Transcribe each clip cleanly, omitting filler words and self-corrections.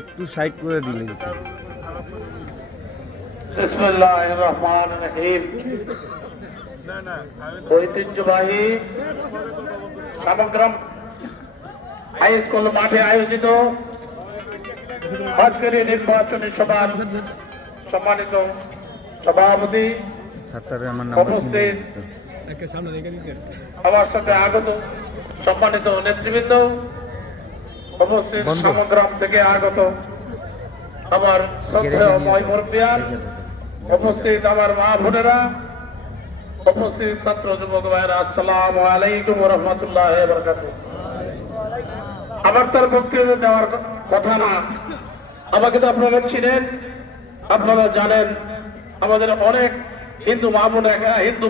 একটু সাইড করে দিলে বিসমিল্লাহির রহমানির রহিম। ঐতিহ্যবাহী সামগ্রাম হাই স্কুল মাঠে আয়োজিত আজকের এই নির্বাচনী সভার সম্মানিত সভাপতি উপস্থিত, আমার সাথে আগত সম্মানিত নেতৃবৃন্দ, উপস্থিত সামগ্রাম থেকে আগত আমার শ্রদ্ধেয় মুরব্বিয়ান, উপস্থিত আমার মা বোনেরা, উপস্থিত ছাত্র যুবক ভাইয়েরা, আসসালামু আলাইকুম ওয়া রাহমাতুল্লাহি ওয়া বারাকাতুহু। আমার তার বক্তব্য দেওয়ার কথা না, আমাকে তো আপনারা চিনেন, আপনারা জানেন, আমাদের অনেক হিন্দু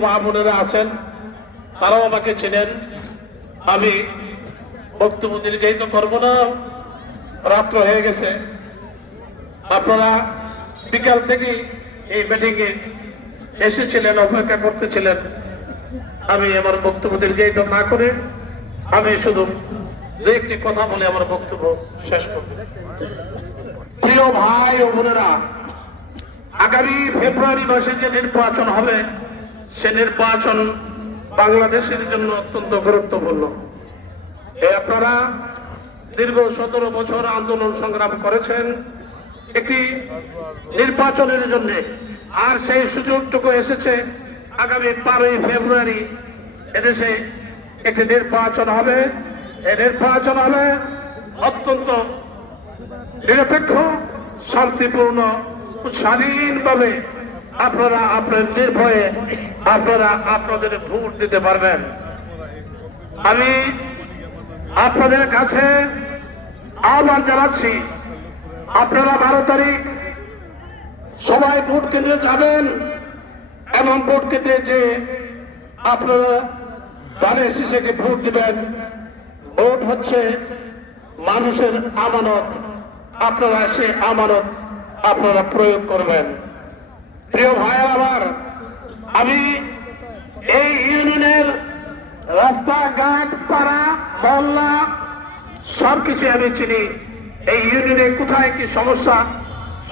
মা বোনেরা আছেন, তারাও আমাকে চিনেন। আমি বক্তব্য দীর্ঘায়িত করবো না, রাত্র হয়ে গেছে। আপনারা বিকাল থেকে এই মিটিং এ এসেছিলেন, অপেক্ষা করতেছিলেন। আমি আমার বক্তব্য দীর্ঘায়িত না করে আমি শুধু একটি কথা বলে আমার বক্তব্য শেষ করব। প্রিয় ভাই ও বোনেরা, আগামী ফেব্রুয়ারি মাসে যে নির্বাচন হবে, সে নির্বাচন বাংলাদেশের জন্য অত্যন্ত গুরুত্বপূর্ণ। আপনারা দীর্ঘ 17 বছর আন্দোলন সংগ্রাম করেছেন একটি নির্বাচনের জন্য, আর সেই সুযোগটুকু এসেছে আগামী 12ই ফেব্রুয়ারি এদেশে একটি নির্বাচন হবে। এই নির্বাচন হবে অত্যন্ত নিরপেক্ষ, শান্তিপূর্ণ, স্বাধীনভাবে আপনারা আপনার নির্ভয়ে আপনারা আপনাদের ভোট দিতে পারবেন। আমি আপনাদের কাছে আহ্বান জানাচ্ছি, আপনারা 12 তারিখ সবাই ভোট কেন্দ্রে যাবেন এবং ভোট কেন্দ্রে যে আপনারা ধানের শীষকে ভোট দিবেন। ভোট হচ্ছে মানুষের আমানত, আপনারা সে আমানত আপনারা প্রয়োগ করবেন। প্রিয় ভাইয়ের আমার, আমি এই ইউনিয়নের রাস্তাঘাট, পাড়া, মহল্লা সবকিছু আমি চিনি। এই ইউনিয়নে কোথায় কি সমস্যা,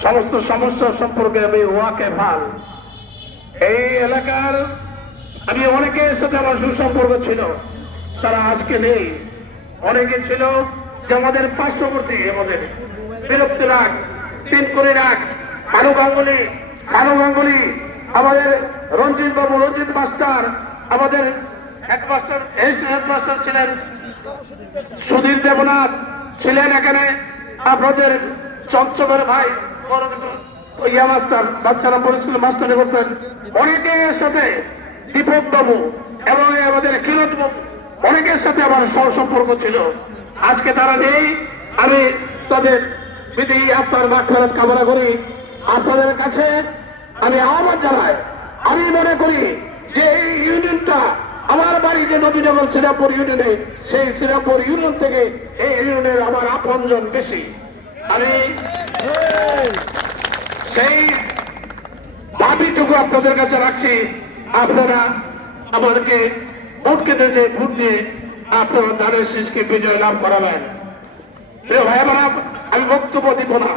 সমস্ত সমস্যা সম্পর্কে আমি ওয়াকিবহাল। এই এলাকার আমি অনেকের সাথে আমার সুসম্পর্ক ছিল, তারা আজকে নেই। অনেকে ছিল যে আমাদের পার্শ্ববর্তী, আমাদের বিরক্তিরাগ, তিনকুড়িরাগ, কানু গাঙ্গুলি, সানু গাঙ্গুলি, আমাদের রঞ্জিত বাবু, রঞ্জিত মাস্টার, আমাদের হেডমাস্টার ছিলেন সুধীর দেবনাথ, ছিলেন এখানে আপনাদের চঞ্চলের ভাই ইয়া মাস্টার, বাচ্চারা স্কুলে মাস্টারি করতেন। অনেকের সাথে দীপক বাবু এবং আমাদের কিরত বাবু, অনেকের সাথে আমার সম্পর্ক ছিল। আজকে তারা নেই। আমি তাদের বিদায়ী আপনার মাগফিরাত কামনা করি। আপনাদের কাছে আমি আহ্বান জানাই, আমি মনে করি যে এই ইউনিয়নটা, আমার বাড়ি যে নবীনগর শ্রীরামপুর ইউনিয়নে, সেই শ্রীরামপুর ইউনিয়ন থেকে এই ইউনিয়নের আমার আপনজন বেশি। আমি সেই দাবিটুকু আপনাদের কাছে রাখছি, আপনারা আমাদেরকে ভোট কেন্দ্রে যে ভোট দিয়ে আপনারা ধানের শীষকে বিজয় লাভ করাবেন। প্রিয় ভাই আমার, আমি বক্তব্য দিব না,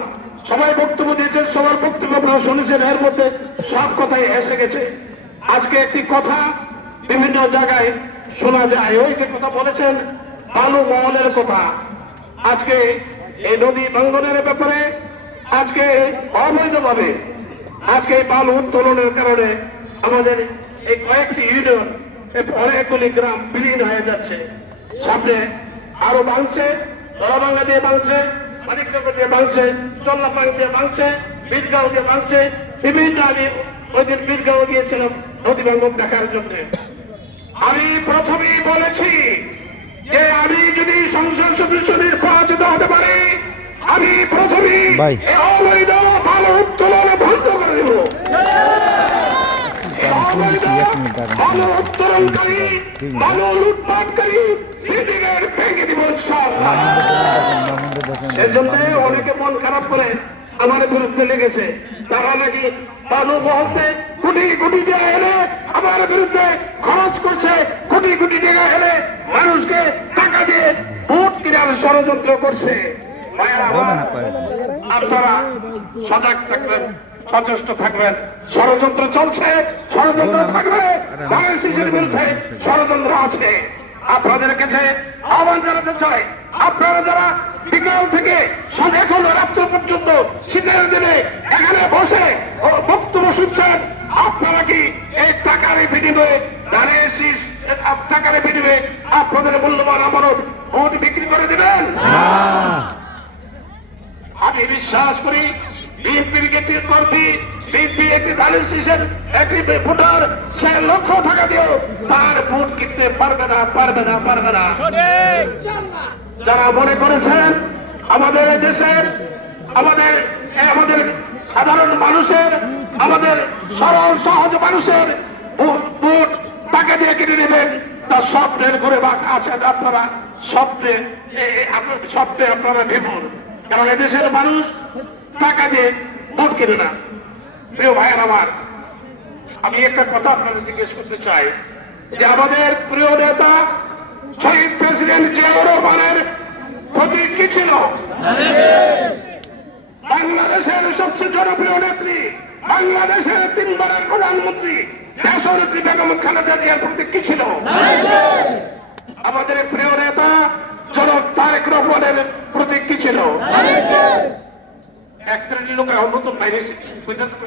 সবাই বক্তব্য দিয়েছেন, সবার বক্তব্য আপনারা শুনেছেন, এর মধ্যে সব কথাই এসে গেছে। আজকে একটি কথা বিভিন্ন জায়গায় শোনা যায়, ওই যে কথা বলেছেন বালু মহলের কথা। আজকে এই নদী ভাঙ্গনের ব্যাপারে আজকে অবৈধভাবে আজকে এই বালু উত্তোলনের কারণে আমাদের এই কয়েকটি ইউনিয়ন, অনেকগুলি গ্রাম বিলীন হয়ে যাচ্ছে। সামনে আরো ভাঙছে, দরাবাঙ্গা দিয়ে ভাঙছে, মানিকনগর দিয়ে ভাঙছে, চল্লাপাং দিয়ে ভাঙছে, বীরগাঁও দিয়ে ভাঙছে, বিভিন্ন। আমি ওই দিন বীরগাঁও গিয়েছিলাম নদী ভাঙ্গন দেখার জন্য। আমি প্রথমেই বলেছি যে আমি যদি সংসদ সদস্য নির্বাচিত হতে পারি, আমি প্রথমেই অবৈধ বালু উত্তোলন বন্ধ করে দেব। বালু উত্তোলনকারী, বালু লুটপাটকারী সিন্ডিকেট ভেঙে দিব। সেজন্য অনেকে মন খারাপ করে আমার বিরুদ্ধে লেগেছে, তারা নাকি বানু মহলতে কোটি কোটি টাকা এনে আমার বিরুদ্ধে খরচ করছে, কোটি কোটি টাকা এনে মানুষকে টাকা দিয়ে ভোট কেনার ষড়যন্ত্র করছে। ভাইয়েরা আমার, আপনারা সজাগ থাকবেন, সচেষ্ট থাকবেন। ষড়যন্ত্র চলছে, ষড়যন্ত্র থাকবে, ধানের শীষের বিরুদ্ধে ষড়যন্ত্র আছে। আপনাদের কাছে আহ্বান জানাতে চাই, আপনারা যারা বিকাল থেকে এখন রাত্র পর্যন্ত শীতের দিনে এখানে বসে বক্তব্য শুনছেন, আপনারা কি এই টাকার বিনিময়ে ধানের শীষ টাকার বিনিময়ে আপনাদের মূল্যবান আমানত ভোট বিক্রি করে দিবেন? আমি বিশ্বাস করি বিএনপির একটি কর্মী, বিএনপি একটি ধানের শীষের একটি ভোটার, সে লক্ষ টাকা দিয়েও তার ভোট কিনতে পারবে না, পারবে না, পারবে না। যারা মনে করেছেন আমাদের দেশের, আমাদের সাধারণ মানুষের, আমাদের সরল সহজ মানুষের ভোট টাকা দিয়ে কিনে নেবেন, তার স্বপ্নের ঘরে আছেন আপনারা। স্বপ্নে আপনারা ভেবুন, কারণ এদেশের মানুষ টাকা দিয়ে ভোট কেনে না। প্রিয় ভাইয়ের আমার, আমি একটা কথা আপনাদের জিজ্ঞেস করতে চাই যে আমাদের প্রিয় নেতা শহীদ প্রেসিডেন্ট জিয়াউর রহমানের প্রতীক কি ছিল? বাংলাদেশের সবচেয়ে জনপ্রিয় নেত্রী, বাংলাদেশের 3 বারের প্রধানমন্ত্রী দেশনেত্রী বেগম খালেদা জিয়ার প্রতীক কি ছিল? আমাদের প্রিয় নেতা জনাব তারেক রহমানের প্রতীক কি ছিল? এক শ্রেণীর লোক নতুন বাইরে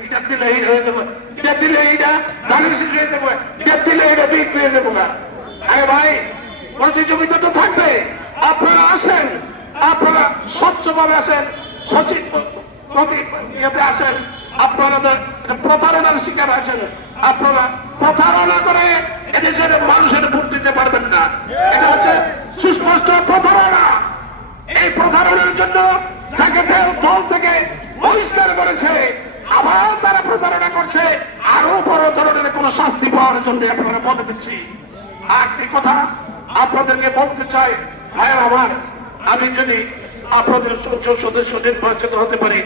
এটা দিলে এই হয়ে যাবে, এটা দিলে এইটা ধানের শীষ হয়ে যাবে, এটা দিলে এইটা বিক হয়ে যাবো না। আরে ভাই, প্রতিযোগিতা তো থাকবে। আপনারা আসেন, আপনারা স্বচ্ছভাবে আসেন, সচিব আসেন, আপনারা প্রতারণার শিকার আছেন। আপনারা প্রতারণা করে এদেশের মানুষের ভোট দিতে পারবেন না, এটা হচ্ছে সুস্পষ্ট প্রতারণা। এই প্রতারণার জন্য যাকে দল থেকে বহিষ্কার করেছে, আবার তারা প্রতারণা করছে, আরো বড় ধরনের কোন শাস্তি পাওয়ার জন্য আপনারা বলে দিচ্ছি। আর একটি কথা আপনাদেরকে বলতে চাই, ভাইয়ের আমার, আমি যদি আপনাদের সংসদ সদস্য নির্বাচিত হতে পারি,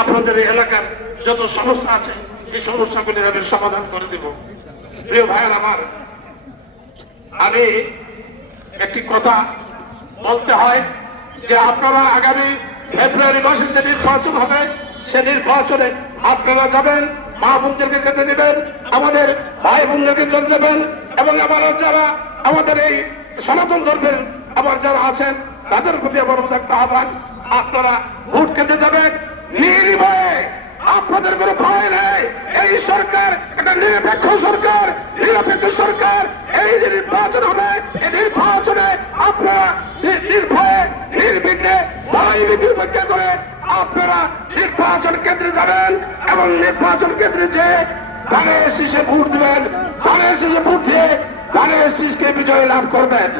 আপনাদের এলাকার যত সমস্যা আছে এই সমস্যাগুলি আমি সমাধান করে দেব। প্রিয় ভাইয়ের আমার, আমি একটি কথা বলতে হয় যে আপনারা আগামী ফেব্রুয়ারি মাসে যে নির্বাচন হবে, সে নির্বাচনে আপনারা যাবেন, মা বোনদেরকে যেতে দেবেন, আমাদের ভাই বোনদেরকে যেতে দেবেন, এবং যারা আমাদের এই সনাতন ধর্মের আবার যারা আছেন তাদের প্রতি আমার একটা আহ্বান, আপনারা ভোট কেন্দ্রে যাবেন নির্ভয়ে। আপনাদের কোনো ভয় নেই। এই সরকার একটা নিরপেক্ষ সরকার, নিরপেক্ষ সরকার। এই যে নির্বাচন হবে, এই নির্বাচনে আপনারা নির্ভয়ে নির্বিঘ্নে ভয় ভীতি উপেক্ষা করে আপনারা নির্বাচন কেন্দ্রে যাবেন এবং নির্বাচন কেন্দ্রে যে ধানের শীষে ভোট দেবেন, ধানের শীষে ভোট দিয়ে ধানের শীষকে বিজয় লাভ করবেন।